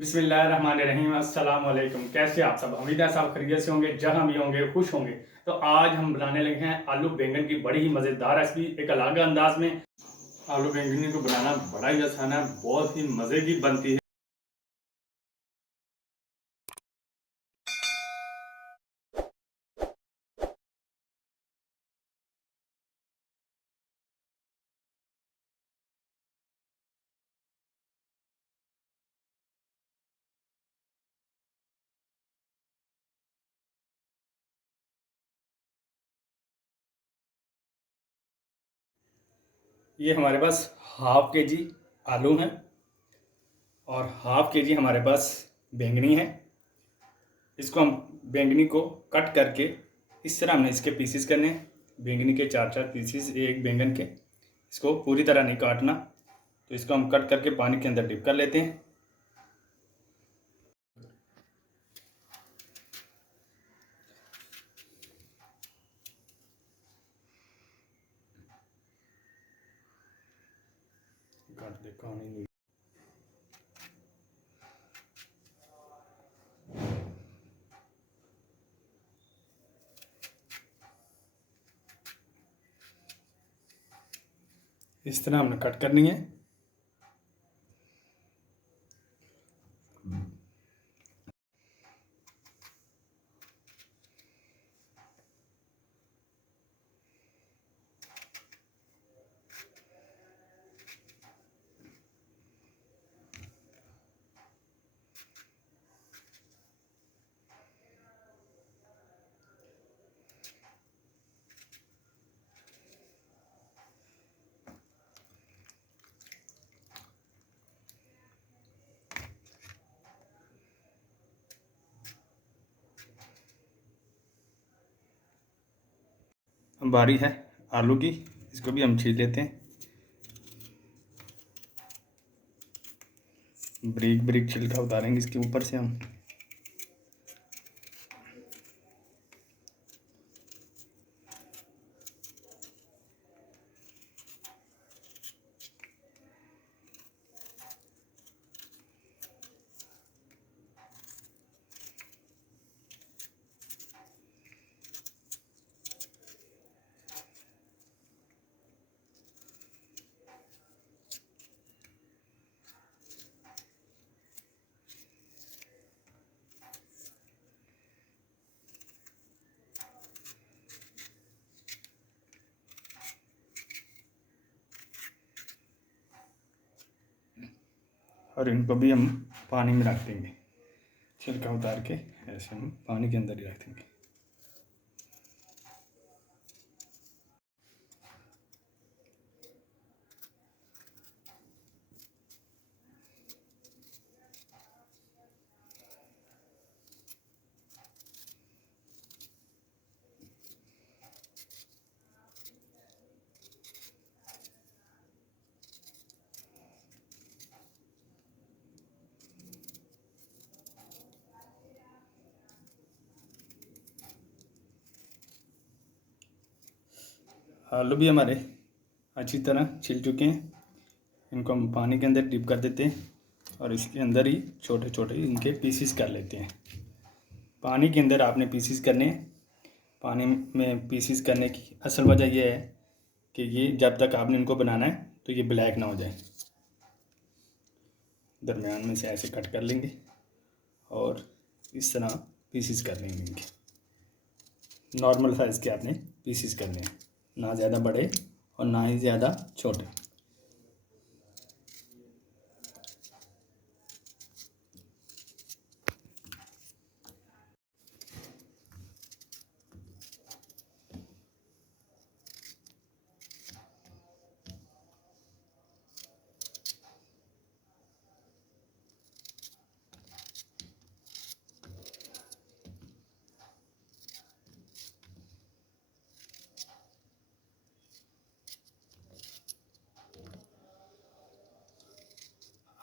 बिस्मिल्लाहिर्रहमानिर्रहीम। अस्सलाम वालेकुम। कैसे आप सब? उम्मीद है सब खैरियत से होंगे, जहां भी होंगे खुश होंगे। तो आज हम बनाने लगे हैं आलू बैंगन की बड़ी ही मज़ेदार रेसिपी, एक अलग अंदाज में। आलू बैंगन को बनाना बड़ा ही आसान है, बहुत ही मज़े की बनती है। ये हमारे पास हाफ के जी आलू हैं और हाफ के जी हमारे पास बैंगनी है। इसको हम बैंगनी को कट करके इस तरह हमने इसके पीसेस करने हैं। बैंगनी के चार चार पीसेस एक बैंगन के। इसको पूरी तरह नहीं काटना, तो इसको हम कट करके पानी के अंदर डिप कर लेते हैं। काट दे कहानी। इस तरह हमने कट करनी है। बारी है आलू की, इसको भी हम छील लेते हैं। ब्रिक ब्रिक छिलका उतारेंगे इसके ऊपर से हम। और इनको भी हम पानी में रख देंगे, छिलका उतार के ऐसे हम पानी के अंदर ही रख देंगे। आलू भी हमारे अच्छी तरह छिल चुके हैं। इनको हम पानी के अंदर डिप कर देते हैं और इसके अंदर ही छोटे छोटे इनके पीसीस कर लेते हैं। पानी के अंदर आपने पीसीस करने हैं। पानी में पीसीस करने की असल वजह यह है कि ये जब तक आपने इनको बनाना है तो ये ब्लैक ना हो जाए। दरमियान में से ऐसे कट कर लेंगे और इस तरह पीसीस कर लेंगे इनके। नॉर्मल साइज़ के आपने पीसीस करने हैं, ना ज़्यादा बड़े और ना ही ज़्यादा छोटे।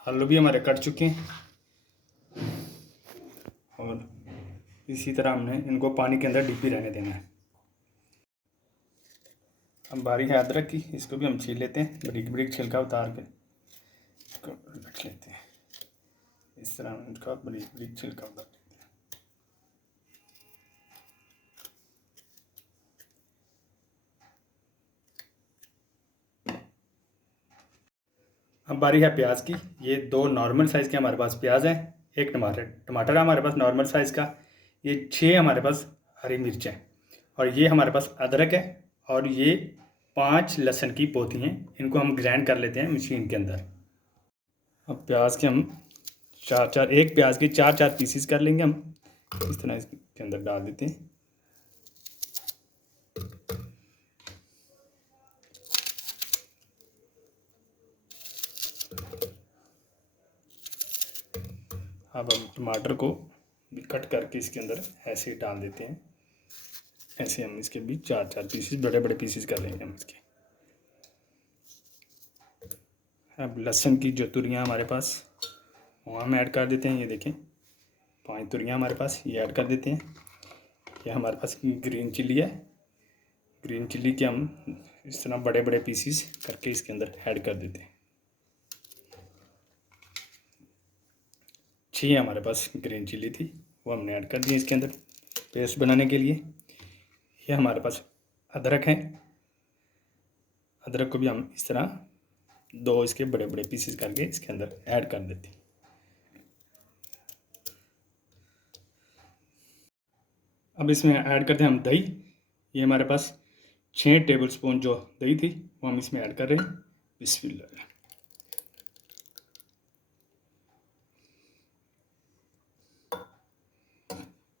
आलू भी हमारे कट चुके हैं और इसी तरह हमने इनको पानी के अंदर डिप ही रहने देना है। अब बारी है अदरक की, इसको भी हम छील लेते हैं। बारीक बारीक छिलका उतार के इसको रख लेते हैं। इस तरह इनका बरीक बरीक छिलका उतार देते हैं। अब बारी है प्याज की। ये 2 नॉर्मल साइज़ के हमारे पास प्याज हैं, 1 टमाटर है हमारे पास नॉर्मल साइज़ का, ये 6 हमारे पास हरी मिर्च है, और ये हमारे पास अदरक है, और ये 5 लहसुन की पोती हैं। इनको हम ग्राइंड कर लेते हैं मशीन के अंदर। अब प्याज के हम एक प्याज के 4 पीसीस कर लेंगे हम। इस तरह इसके अंदर डाल देते हैं। अब हम टमाटर को भी कट करके इसके अंदर ऐसे ही डाल देते हैं। ऐसे हम इसके भी 4 पीसीस, बड़े बड़े पीसीस कर लेंगे हम इसके। अब लहसुन की जो तुरियाँ हमारे पास वो हम ऐड कर देते हैं। ये देखें 5 तुरियाँ हमारे पास, ये ऐड कर देते हैं। ये हमारे पास ग्रीन चिल्ली है, ग्रीन चिल्ली के हम इस तरह बड़े बड़े पीसीस करके इसके अंदर ऐड कर देते हैं। 6 हमारे पास ग्रीन चिल्ली थी, वो हमने ऐड कर दी इसके अंदर पेस्ट बनाने के लिए। ये हमारे पास अदरक है, अदरक को भी हम इस तरह 2 इसके बड़े बड़े पीसेस करके इसके अंदर ऐड कर देते हैं। अब इसमें ऐड करते हैं हम दही। ये हमारे पास 6 टेबलस्पून जो दही थी वो हम इसमें ऐड कर रहे हैं। बिस्मिल्लाह।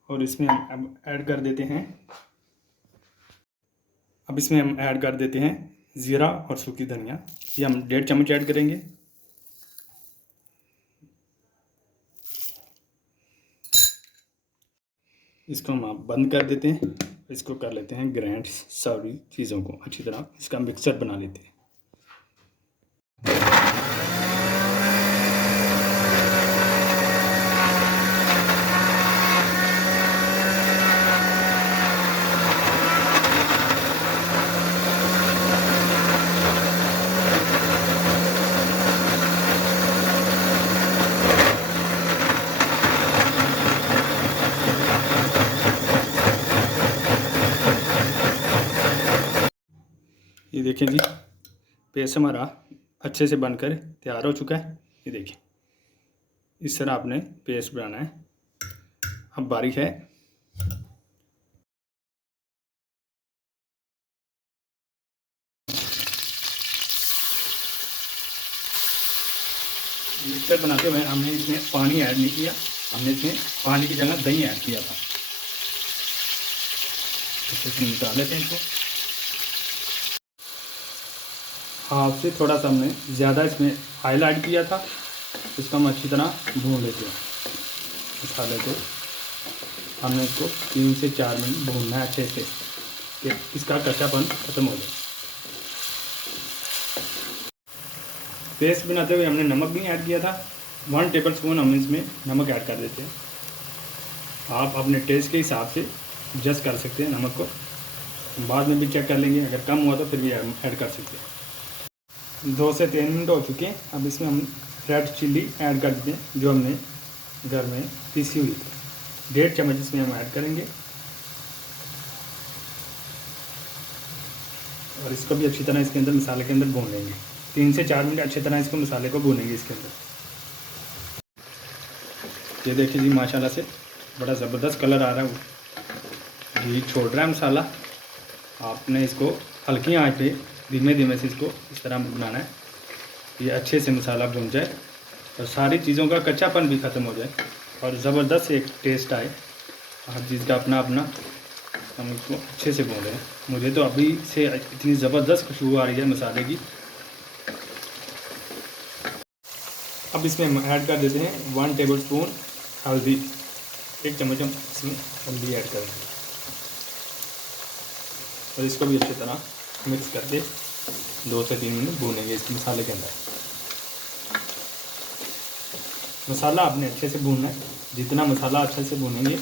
और इसमें हम अब ऐड कर देते हैं, अब इसमें हम ऐड कर देते हैं ज़ीरा और सूखी धनिया। ये हम 1.5 चम्मच ऐड करेंगे। इसको हम बंद कर देते हैं। इसको कर लेते हैं ग्राइंड, सारी चीज़ों को अच्छी तरह इसका मिक्सचर बना लेते हैं। ये देखें जी, पेस्ट हमारा अच्छे से बनकर तैयार हो चुका है। ये देखिए इस तरह आपने पेस्ट बनाना है। अब बारी है मिक्सचर बनाते हुए हमने इसमें पानी ऐड नहीं किया, हमने इसमें पानी की जगह दही ऐड किया था। अच्छे से निकाल लेते हैं इसको। हाफ से थोड़ा सा हमने ज़्यादा इसमें ऑयल ऐड किया था। इसको हम अच्छी तरह भून लेते हैं। मसाले को हमने इसको 3 से 4 मिनट भूनना है अच्छे से कि इसका कच्चापन ख़त्म हो जाए। पेस्ट बनाते हुए हमने नमक भी ऐड किया था। 1 टेबलस्पून हम इसमें नमक ऐड कर देते हैं। आप अपने टेस्ट के हिसाब से एडजस्ट कर सकते हैं नमक को, बाद में भी चेक कर लेंगे, अगर कम हुआ तो फिर भी ऐड कर सकते हैं। 2 से 3 मिनट हो चुके हैं। अब इसमें हम रेड चिल्ली ऐड कर देते हैं जो हमने घर में पीसी हुई थी। 1.5 चम्मच इसमें हम ऐड करेंगे और इसको भी अच्छी तरह इसके अंदर मसाले के अंदर भून लेंगे। 3 से 4 मिनट अच्छी तरह इसको मसाले को भूनेंगे इसके अंदर। ये देखिए जी, माशाल्लाह से बड़ा ज़बरदस्त कलर आ रहा है, घी छोड़ रहा है मसाला। आपने इसको हल्की आंच पे धीमे धीमे से इसको इस तरह बनाना है, ये अच्छे से मसाला भून जाए और सारी चीज़ों का कच्चापन भी ख़त्म हो जाए और ज़बरदस्त एक टेस्ट आए। हर चीज़ का अपना अपना, हम इसको अच्छे से भून रहे हैं। मुझे तो अभी से इतनी ज़बरदस्त खुशबू आ रही है मसाले की। अब इसमें हम ऐड कर देते हैं 1 टेबलस्पून हल्दी। 1 चम्मच हम इसमें हल्दी ऐड करेंगे और इसको भी अच्छी तरह मिक्स करके 2 से 3 मिनट भूनेंगे इस मसाले के अंदर। मसाला आपने अच्छे से भूनना है। जितना मसाला अच्छे से भूनेंगे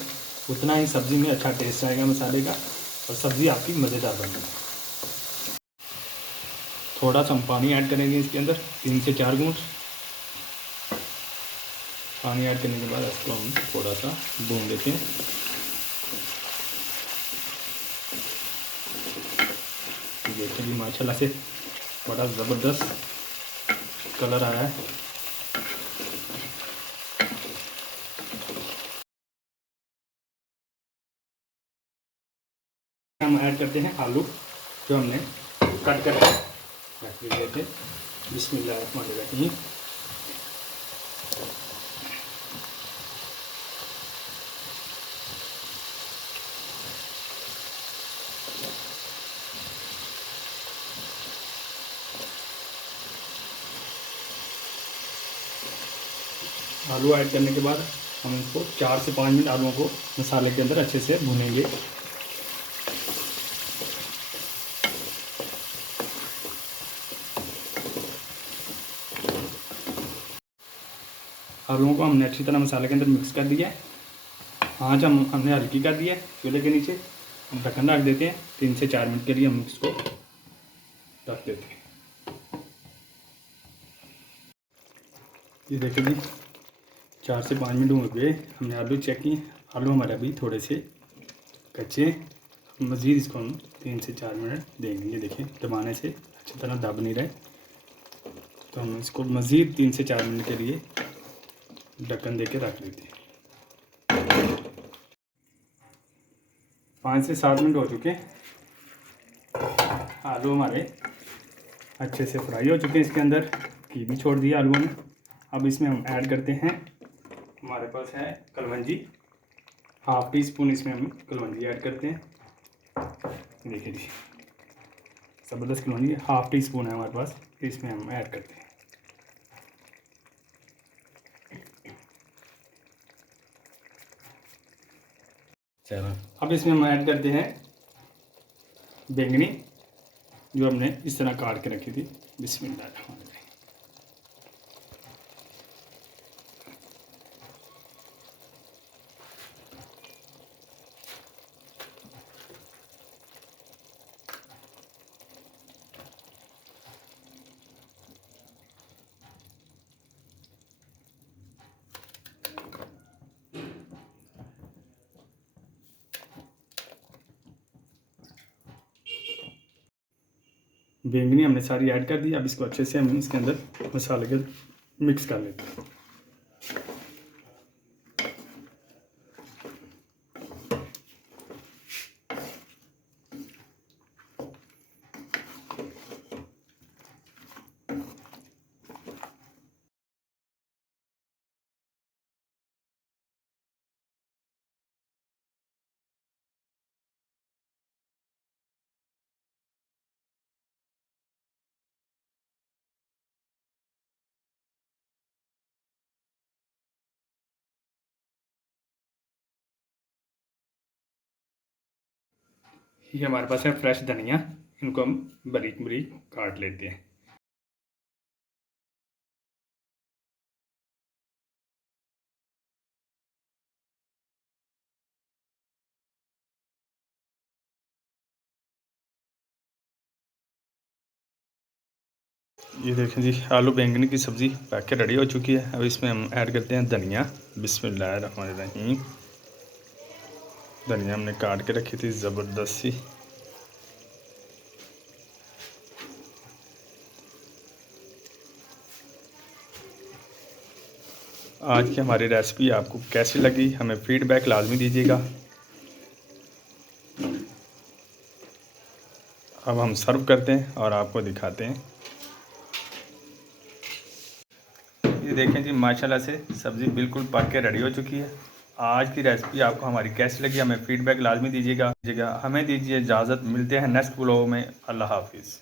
उतना ही सब्ज़ी में अच्छा टेस्ट आएगा मसाले का और सब्ज़ी आपकी मज़ेदार बनेगी। थोड़ा सा हम पानी ऐड करेंगे इसके अंदर, 3 से 4 घूंट। पानी ऐड करने के बाद इसको हम थोड़ा सा भून देते हैं। देखिए जी माशाल्लाह से बड़ा ज़बरदस्त कलर आया है। हम ऐड करते हैं आलू जो हमने कट करके रख दिए थे। बिस्मिल्लाहिर्रहमानिर्रहीम। आलू ऐड करने के बाद हम इसको 4 से 5 मिनट आलूओं को मसाले के अंदर अच्छे से भूनेंगे। आलूओं को हमने अच्छी तरह मसाले के अंदर मिक्स कर दिया है। आँच हमने हल्की कर दिया है चूल्हे के नीचे। हम ढक्कन रख देते हैं 3 से 4 मिनट के लिए हम इसको रख देते हैं। ये देखिए जी 4 से 5 मिनट हो गए, हमने आलू चेक किए। आलू हमारे अभी थोड़े से कच्चे, मज़ीद इसको हम 3 से 4 मिनट देंगे। ये देखिए दबाने से अच्छी तरह दब नहीं रहे, तो हम इसको मज़ीद 3 से 4 मिनट के लिए ढक्कन दे के रख देते हैं। 5 से 7 मिनट हो चुके हैं। आलू हमारे अच्छे से फ्राई हो चुके हैं, इसके अंदर घी भी छोड़ दिया आलूओं ने। अब इसमें हम ऐड करते हैं, हमारे पास है कलवंजी, हाफ़ टी स्पून इसमें हम कलवंजी ऐड करते हैं। देखिए जी ज़बरदस्त कलवंजी, हाफ़ टी स्पून है हमारे पास, इसमें हम ऐड करते हैं। चलो अब इसमें हम ऐड करते हैं बैंगनी जो हमने इस तरह काट के रखी थी। बिस्मिल्लाह। बैंगनी हमने सारी ऐड कर दी। अब इसको अच्छे से हम इसके अंदर मसाले के मिक्स कर लेते हैं। ये हमारे पास है फ्रेश धनिया, इनको हम बारीक बारीक काट लेते हैं। ये देखें जी आलू बैंगनी की सब्ज़ी पक के रेडी हो चुकी है। अब इसमें हम ऐड करते हैं धनिया। बिस्मिल्लाहिर्रहमानिर्रहीम। धनिया हमने काट के रखी थी ज़बरदस्त सी। आज की हमारी रेसिपी आपको कैसी लगी हमें फ़ीडबैक लाजमी दीजिएगा। अब हम सर्व करते हैं और आपको दिखाते हैं। ये देखें जी माशाल्लाह से सब्ज़ी बिल्कुल पक के रेडी हो चुकी है। आज की रेसिपी आपको हमारी कैसी लगी हमें फ़ीडबैक लाजमी दीजिएगा। हमें दीजिए इजाज़त, मिलते हैं नेक्स्ट व्लॉग में। अल्लाह हाफिज़।